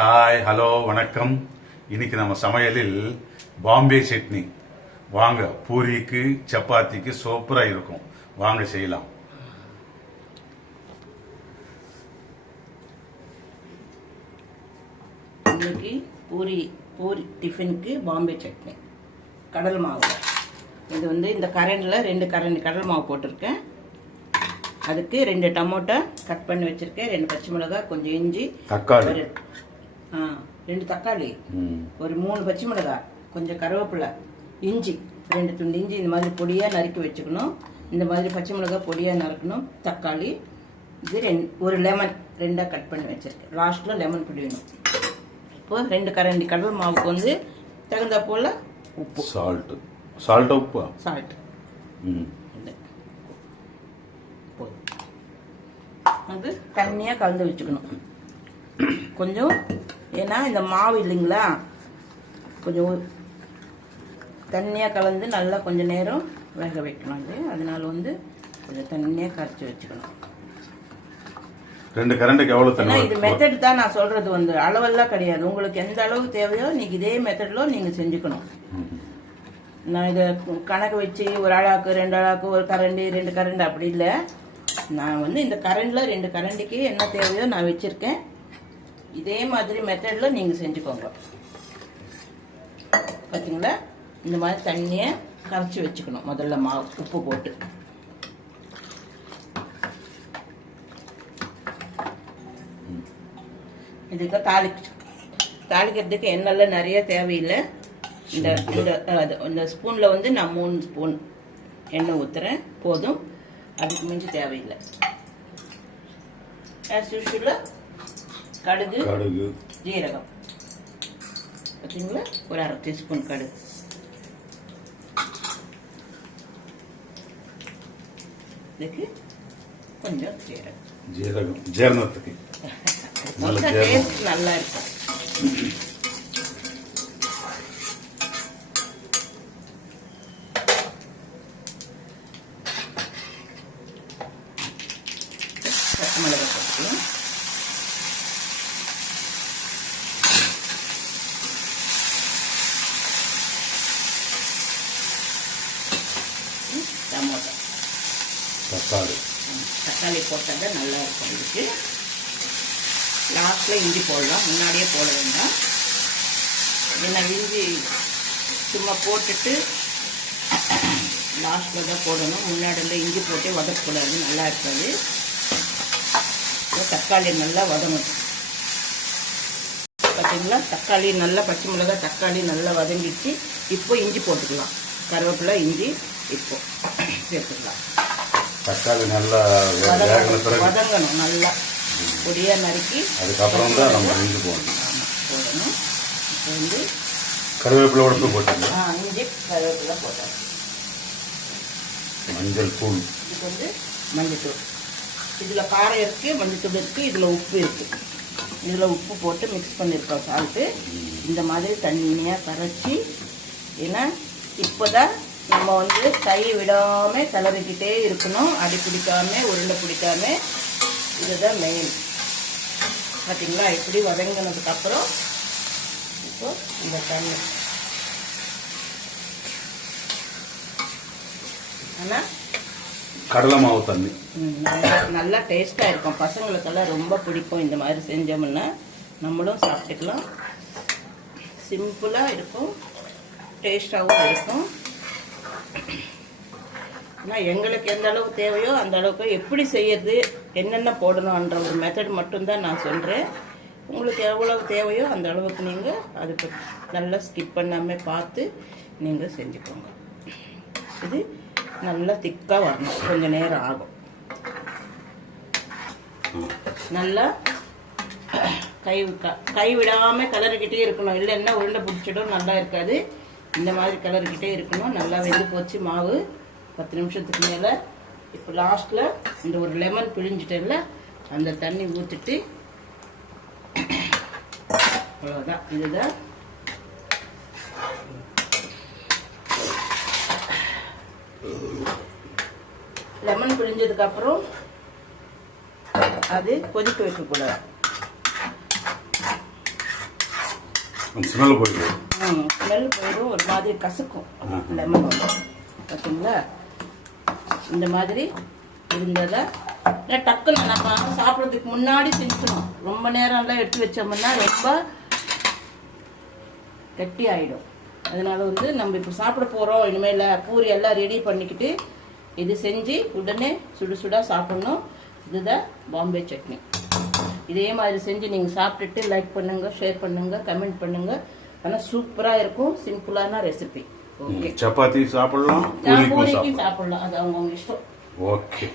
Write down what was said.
Hi hello வணக்கம். இன்னைக்கு நம்ம சமையலில் பாம்பே சட்னி. வாங்க, பூரிக்கு சப்பாத்திக்கு சூப்பரா இருக்கும். வாங்க செய்யலாம். இன்னைக்கு பூரி டிஃபனுக்கு பாம்பே சட்னி, கடல் மாவு. இது இந்த கரண்டில் 2 கரண்டி கடல் மாவு போட்டிருக்கேன். அதுக்கு 2 டமோட்டோ கட் பண்ணி வச்சிருக்கேன், 2 பச்சை மிளகாய், கொஞ்சம் இஞ்சி, தக்காளி, 2 தக்காளி, ஒரு 3 பச்சை மிளகாய், கொஞ்சம் கருவேப்பிலை, இஞ்சி 2 துண்டு இஞ்சி இந்த மாதிரி பொடியாக நறுக்கி வச்சுக்கணும். இந்த மாதிரி பச்சை மிளகாய் பொடியாக நறுக்கணும். தக்காளி, இது ஒரு லெமன் 2ஆக கட் பண்ணி வச்சிருக்கேன். லாஸ்ட்டில் லெமன் பிடிக்கணும். இப்போ 2 கரண்டி கடல் மாவுக்கு தகுந்த போல் உப்பு, சால்ட் உப்பு, சால்ட் அது தண்ணியாக கலந்து வச்சுக்கணும் கொஞ்சம். ஏன்னா இந்த மாவு இல்லைங்களா, கொஞ்சம் தண்ணியாக கலந்து நல்லா கொஞ்சம் நேரம் வேக வைக்கணும். அதனால கொஞ்சம் தண்ணியாக கரைச்சி வச்சுக்கணும். 2 கரண்டிக்கு எவ்வளோ தண்ணி? இது மெத்தட் தான் நான் சொல்றது, அளவெல்லாம் கிடையாது. உங்களுக்கு எந்த அளவுக்கு தேவையோ நீங்க இதே மெத்தட்ல நீங்க செஞ்சுக்கணும். நான் இதை கணக்கு வச்சு ஒரு அழாக்கு 2 அழாக்கு ஒரு கரண்டி 2 கரண்டி அப்படி இல்லை. நான் இந்த கரண்டில் 2 கரண்டிக்கு என்ன தேவையோ நான் வச்சிருக்கேன். இதே மாதிரி மெத்தட்ல நீங்க செஞ்சுக்கோங்க. பார்த்தீங்களா, இந்த மாதிரி தண்ணியை கரைச்சி வச்சுக்கணும். முதல்ல மாவு உப்பு போட்டு இதுக்கு தாளிக்கிறதுக்கு எண்ணெய்லாம் நிறைய தேவையில்லை. இந்த ஸ்பூனில் நான் 3 ஸ்பூன் எண்ணெய் ஊற்றுறேன், போதும். அதுக்கு மிஞ்சி தேவையில்லை. ஆஸ் யூஷுவலாக கடுகு, ஜீரகம் பார்த்தீங்களா, ஒரு 1/2 டீஸ்பூன் கடுகு, இதுக்கு கொஞ்சம் ஜீரகம் ஜீரணத்துக்கு டேஸ்ட் நல்லா இருக்கும். பச்சை மிளகாய் போட்டுக்கலாம். டமோட்டோ, தக்காளி போட்டால் தான் நல்லா இருக்கும். இதுக்கு லாஸ்ட்டில் இஞ்சி போடலாம், முன்னாடியே போட வேண்டாம். ஏன்னா இஞ்சி சும்மா போட்டுட்டு லாஸ்ட்டில் தான் போடணும். முன்னாடியில் இஞ்சி போட்டு வதக்கக்கூடாது, நல்லா இருக்காது. தக்காளி நல்லா வதங்கணும். பார்த்தீங்களா, தக்காளி நல்லா, பச்சை மிளகாய் தக்காளி நல்லா வதங்கிடுச்சு. இப்போ இஞ்சி போட்டுக்கலாம், கருவேப்பிலை இஞ்சி இப்போ சேர்த்துக்கலாம். தக்காளி நல்லா வதங்கணும், நல்லா பொடியாக நறுக்கி அதுக்கப்புறம் தான் நம்ம இஞ்சி போடணும். போடணும். இப்போ கருவேப்பிலை உடம்பு போட்டாங்க, இஞ்சி கருவேப்பிலை போட்டாங்க. மஞ்சள் தூள், இதுக்கு மஞ்சள் தூள், இதில் காரம் இருக்குது, மஞ்சள் தூள் இருக்குது, இதில் உப்பு இருக்குது. இதில் உப்பு போட்டு மிக்ஸ் பண்ணியிருக்கோம், சால்ட்டு. இந்த மாதிரி தண்ணியாக கரைச்சி, ஏன்னா இப்போ தான் நம்ம கை விடாமல் கிளறிக்கிட்டே இருக்கணும். அடி பிடிக்காமல் உருண்டை பிடிக்காமல், இதுதான் மெயின். பார்த்தீங்களா, இப்படி வதங்கினதுக்கப்புறம் இப்போ இந்த தண்ணி, ஆனால் கடலை மாவு தண்ணி நல்லா டேஸ்ட்டாக இருக்கும். பசங்களுக்கெல்லாம் ரொம்ப பிடிக்கும். இந்த மாதிரி செஞ்சோம்னா நம்மளும் சாப்பிட்டுக்கலாம். சிம்பிளாக இருக்கும், டேஸ்டாகவும் இருக்கும். ஆனால் எங்களுக்கு எந்த அளவுக்கு தேவையோ அந்த அளவுக்கு எப்படி செய்யறது, என்னென்ன போடணுன்ற ஒரு மெத்தட் மட்டும்தான் நான் சொல்கிறேன். உங்களுக்கு எவ்வளவு தேவையோ அந்த அளவுக்கு நீங்கள் அதுக்கு நல்லா ஸ்கிப் பண்ணாமல் பார்த்து நீங்கள் செஞ்சுக்கோங்க. இது நல்லா திக்காக வரணும், கொஞ்சம் நேரம் ஆகும். நல்லா கை விடாமல் கலரிக்கிட்டே இருக்கணும், இல்லைன்னா உருண்டை பிடிச்சிடும், நல்லா இருக்காது. இந்த மாதிரி கலரிக்கிட்டே இருக்கணும். நல்லா வெந்து போச்சு மாவு 10 நிமிஷத்துக்கு மேலே. இப்போ லாஸ்ட்டில் இந்த ஒரு லெமன் பிழிஞ்சிட்டேன்ல, அந்த தண்ணி ஊற்றிட்டு அவ்வளோதான். இதுதான் லெமன் பிழிஞ்சதுக்கப்புறம் அது கொதிக்க வைக்கக்கூடாது. ஸ்மெல் போயிடுது. ஸ்மெல் போயிடும், ஒரு மாதிரி கசக்கும் லெமன் வந்து. பார்த்தீங்களா, இந்த மாதிரி இருந்ததை டக்குன்னு நம்ம சாப்பிட்றதுக்கு முன்னாடி செஞ்சுக்கணும். ரொம்ப நேரம்லாம் எடுத்து வச்சோம்னா ரொம்ப கட்டி ஆகிடும். அதனால வந்து நம்ம இப்போ சாப்பிட போகிறோம், இனிமேல் பூரி எல்லாம் ரெடி பண்ணிக்கிட்டு இது செஞ்சு உடனே சுடு சுடாக சாப்பிட்ணும். இதுதான் பாம்பே சட்னி. இதே மாதிரி செஞ்சு நீங்கள் சாப்பிட்டுட்டு லைக் பண்ணுங்கள், ஷேர் பண்ணுங்கள், கமெண்ட் பண்ணுங்கள். ஆனால் சூப்பராக இருக்கும், சிம்பிளான ரெசிபி. ஓகே, சப்பாத்தி சாப்பிடலாம், பூரிக்கும் சாப்பிடலாம், அது அவங்கவுங்க இஷ்டம். ஓகே.